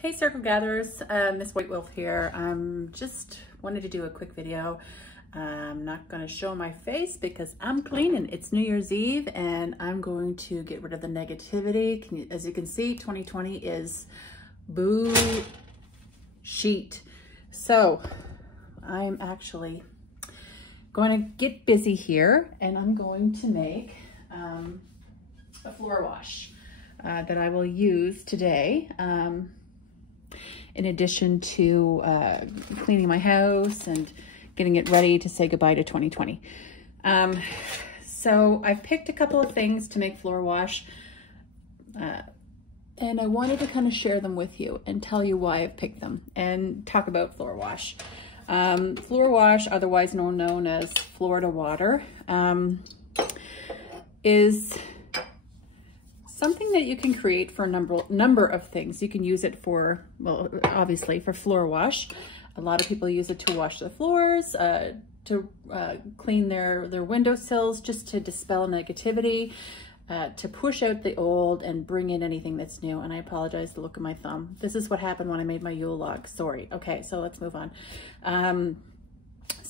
Hey Circle Gatherers, Miss White Wolf here. Just wanted to do a quick video. I'm not going to show my face because I'm cleaning. It's New Year's Eve and I'm going to get rid of the negativity. As you can see, 2020 is boo sheet. So I'm actually going to get busy here and I'm going to make a floor wash that I will use today. In addition to cleaning my house and getting it ready to say goodbye to 2020. So I've picked a couple of things to make floor wash and I wanted to kind of share them with you and tell you why I've picked them and talk about floor wash. Floor wash, otherwise known as Florida water, is something that you can create for a number of things. You can use it for, well, obviously for floor wash. A lot of people use it to wash the floors, to clean their windowsills, just to dispel negativity, to push out the old and bring in anything that's new. And I apologize, the look of my thumb. This is what happened when I made my Yule log, sorry. Okay, so let's move on.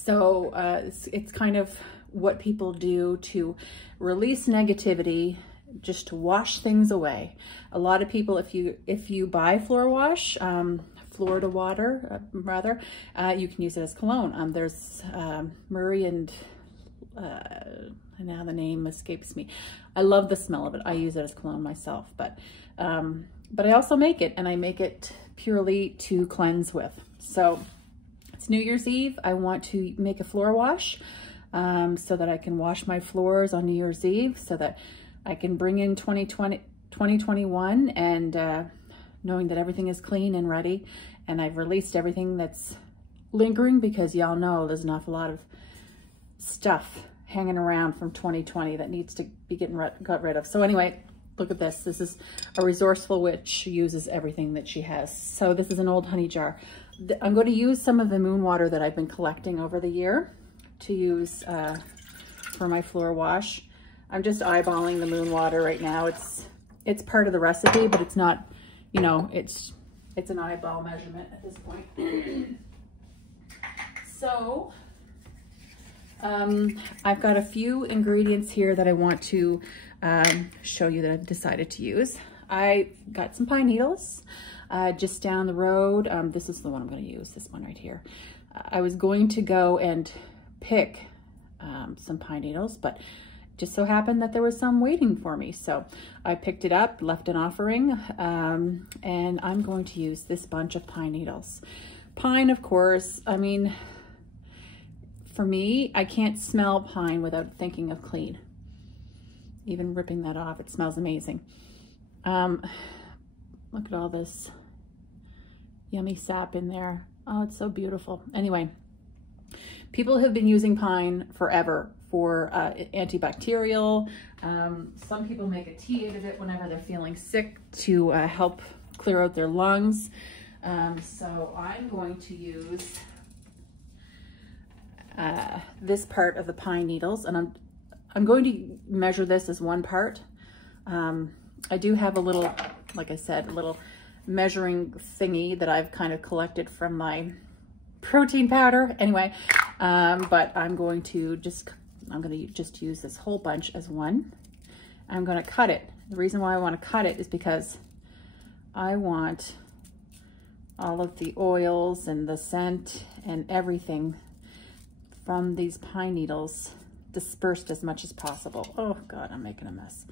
It's kind of what people do to release negativity, just to wash things away. A lot of people, if you buy floor wash, Florida water, rather, you can use it as cologne. There's Murray and now the name escapes me. I love the smell of it. I use it as cologne myself, but I also make it, and I make it purely to cleanse with. So it's New Year's Eve. I want to make a floor wash so that I can wash my floors on New Year's Eve, so that I can bring in 2021 and knowing that everything is clean and ready, and I've released everything that's lingering, because y'all know there's an awful lot of stuff hanging around from 2020 that needs to be got rid of. So anyway, look at this. This is a resourceful witch. She uses everything that she has. So this is an old honey jar. I'm going to use some of the moon water that I've been collecting over the year to use for my floor wash. I'm just eyeballing the moon water right now. It's part of the recipe, but it's not, you know, it's an eyeball measurement at this point. So I've got a few ingredients here that I want to show you that I've decided to use. I got some pine needles just down the road. This is the one I'm going to use, this one right here. I was going to go and pick some pine needles, but just so happened that there was some waiting for me. So I picked it up, left an offering, and I'm going to use this bunch of pine needles. Pine, of course, I mean, for me, I can't smell pine without thinking of clean. Even ripping that off, it smells amazing. Look at all this yummy sap in there. Oh, it's so beautiful. Anyway, people have been using pine forever for antibacterial. Some people make a tea out of it whenever they're feeling sick to help clear out their lungs. So I'm going to use this part of the pine needles, and I'm going to measure this as one part. I do have a little, like I said, a little measuring thingy that I've kind of collected from my protein powder. Anyway, but I'm going to just use this whole bunch as one. I'm going to cut it. The reason why I want to cut it is because I want all of the oils and the scent and everything from these pine needles dispersed as much as possible. Oh God, I'm making a mess.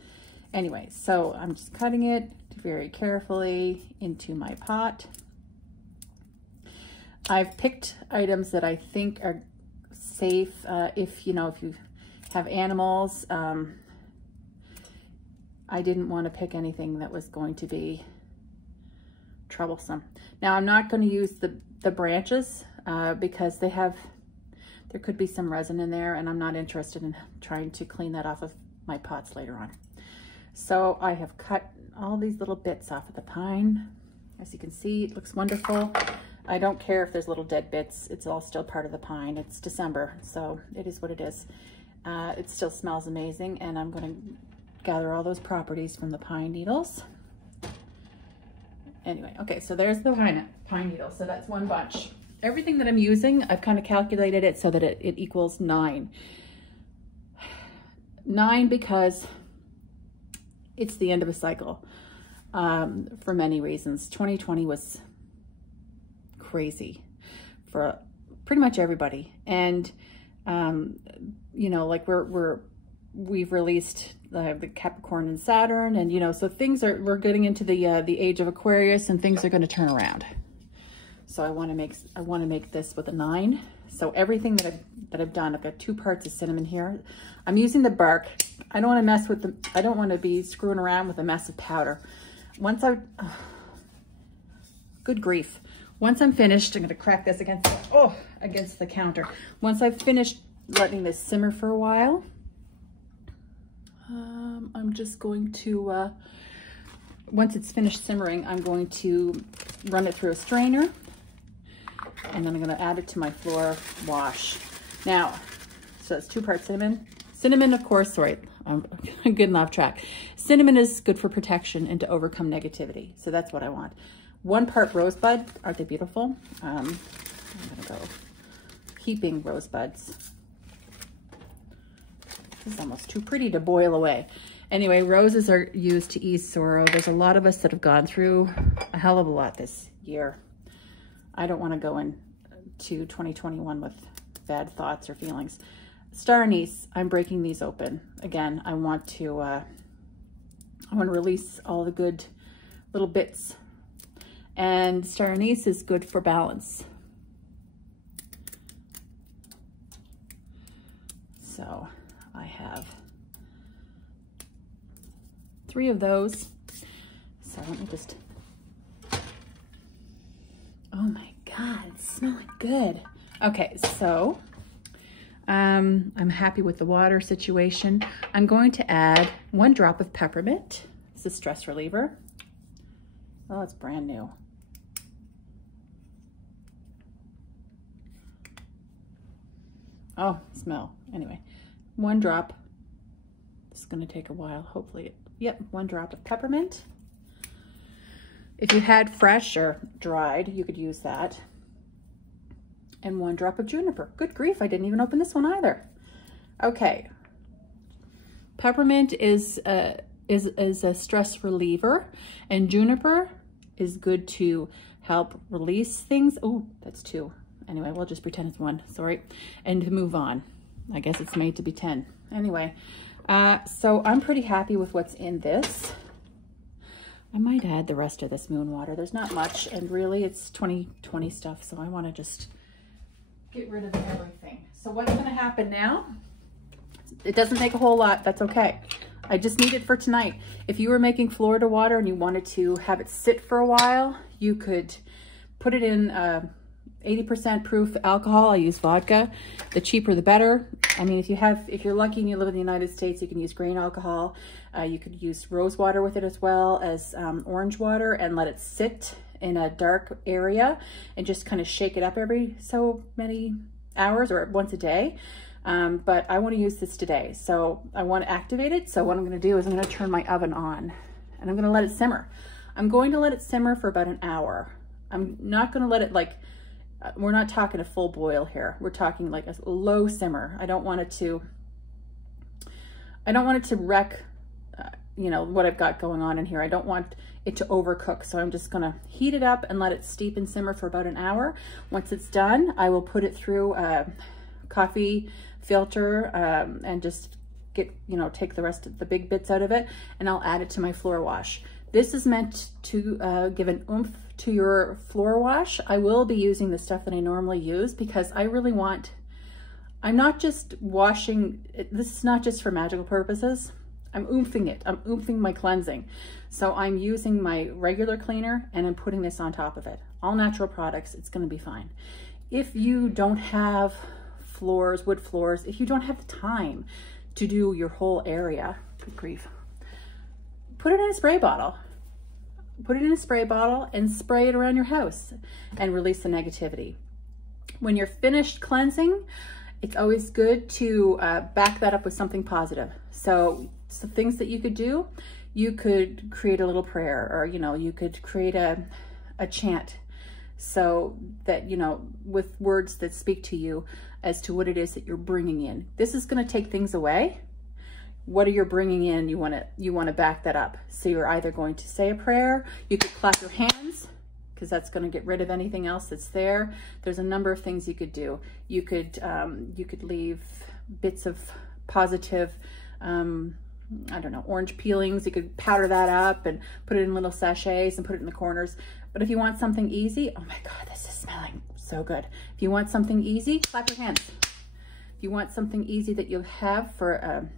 Anyway, so I'm just cutting it very carefully into my pot. I've picked items that I think are safe if you have animals. I didn't want to pick anything that was going to be troublesome. Now I'm not going to use the branches because there could be some resin in there, and I'm not interested in trying to clean that off of my pots later on. So I have cut all these little bits off of the pine. As you can see, it looks wonderful. I don't care if there's little dead bits. It's all still part of the pine. It's December, so it is what it is. It still smells amazing, and I'm going to gather all those properties from the pine needles. Anyway, okay, so there's the pine needle. So that's one bunch. Everything that I'm using, I've kind of calculated it so that it equals 9. 9 because it's the end of a cycle for many reasons. 2020 was crazy for pretty much everybody. And, you know, like we've released the Capricorn and Saturn, and, you know, so we're getting into the age of Aquarius, and things are going to turn around. So I want to make this with a 9. So everything that I've done, I've got 2 parts of cinnamon here. I'm using the bark. I don't want to mess with I don't want to be screwing around with a mess of powder. Good grief. Once I'm finished, I'm going to crack this against the counter. Once I've finished letting this simmer for a while, I'm just going to, once it's finished simmering, I'm going to run it through a strainer, and then I'm going to add it to my floor wash. Now, so that's 2 parts cinnamon. Cinnamon, of course, sorry, I'm getting off track. Cinnamon is good for protection and to overcome negativity. So that's what I want. 1 part rosebud. Aren't they beautiful? I'm going to go heaping rosebuds. This is almost too pretty to boil away. Anyway, roses are used to ease sorrow. There's a lot of us that have gone through a hell of a lot this year. I don't want to go into 2021 with bad thoughts or feelings. Star anise, I'm breaking these open. Again, I want to release all the good little bits. And star anise is good for balance. So I have 3 of those. So let me just, oh my God, it's smelling good. Okay, so I'm happy with the water situation. I'm going to add 1 drop of peppermint. It's a stress reliever. Oh, it's brand new. Oh, smell. Anyway, 1 drop. This is going to take a while. Hopefully, yep, 1 drop of peppermint. If you had fresh or dried, you could use that. And 1 drop of juniper. Good grief, I didn't even open this one either. Okay. Peppermint is a stress reliever, and juniper is good to help release things. Oh, that's 2. Anyway, we'll just pretend it's 1, sorry. And to move on. I guess it's made to be 10. Anyway, so I'm pretty happy with what's in this. I might add the rest of this moon water. There's not much, and really it's 2020 stuff, so I want to just get rid of everything. So what's going to happen now? It doesn't make a whole lot. That's okay. I just need it for tonight. If you were making Florida water and you wanted to have it sit for a while, you could put it in 80% proof alcohol. I use vodka. The cheaper, the better. I mean, if you're lucky and you live in the United States, you can use grain alcohol. You could use rose water with it as well as orange water, and let it sit in a dark area and just kind of shake it up every so many hours or once a day. But I want to use this today, so I want to activate it. So what I'm going to do is I'm going to turn my oven on, and I'm going to let it simmer. I'm going to let it simmer for about an hour. I'm not going to let it we're not talking a full boil here. We're talking like a low simmer. I don't want it to wreck, you know, what I've got going on in here. I don't want it to overcook. So I'm just gonna heat it up and let it steep and simmer for about an hour. Once it's done, I will put it through a coffee filter and just take the rest of the big bits out of it, and I'll add it to my floor wash. This is meant to give an oomph to your floor wash. I will be using the stuff that I normally use because I really want, I'm not just washing, this is not just for magical purposes. I'm oomping it. I'm oomping my cleansing. So I'm using my regular cleaner and I'm putting this on top of it. All natural products, it's gonna be fine. If you don't have floors, wood floors, if you don't have the time to do your whole area, good grief, put it in a spray bottle. Put it in a spray bottle and spray it around your house and release the negativity. When you're finished cleansing, it's always good to back that up with something positive. So things that you could do, you could create a little prayer, or, you know, you could create a chant, so that, you know, with words that speak to you as to what it is that you're bringing in. This is going to take things away. What are you bringing in? You want to back that up. So you're either going to say a prayer, you could clap your hands, because that's going to get rid of anything else that's there. There's a number of things you could do. You could leave bits of positive, I don't know, orange peelings. You could powder that up and put it in little sachets and put it in the corners. But if you want something easy, oh my God, this is smelling so good. If you want something easy, clap your hands. If you want something easy that you'll have for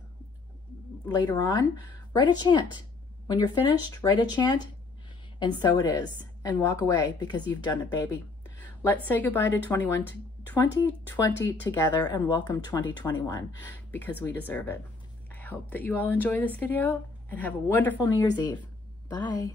later on, write a chant. When you're finished, write a chant, and so it is, and walk away, because you've done it, baby. Let's say goodbye to 2020 together and welcome 2021, because we deserve it. I hope that you all enjoy this video and have a wonderful New Year's Eve. Bye.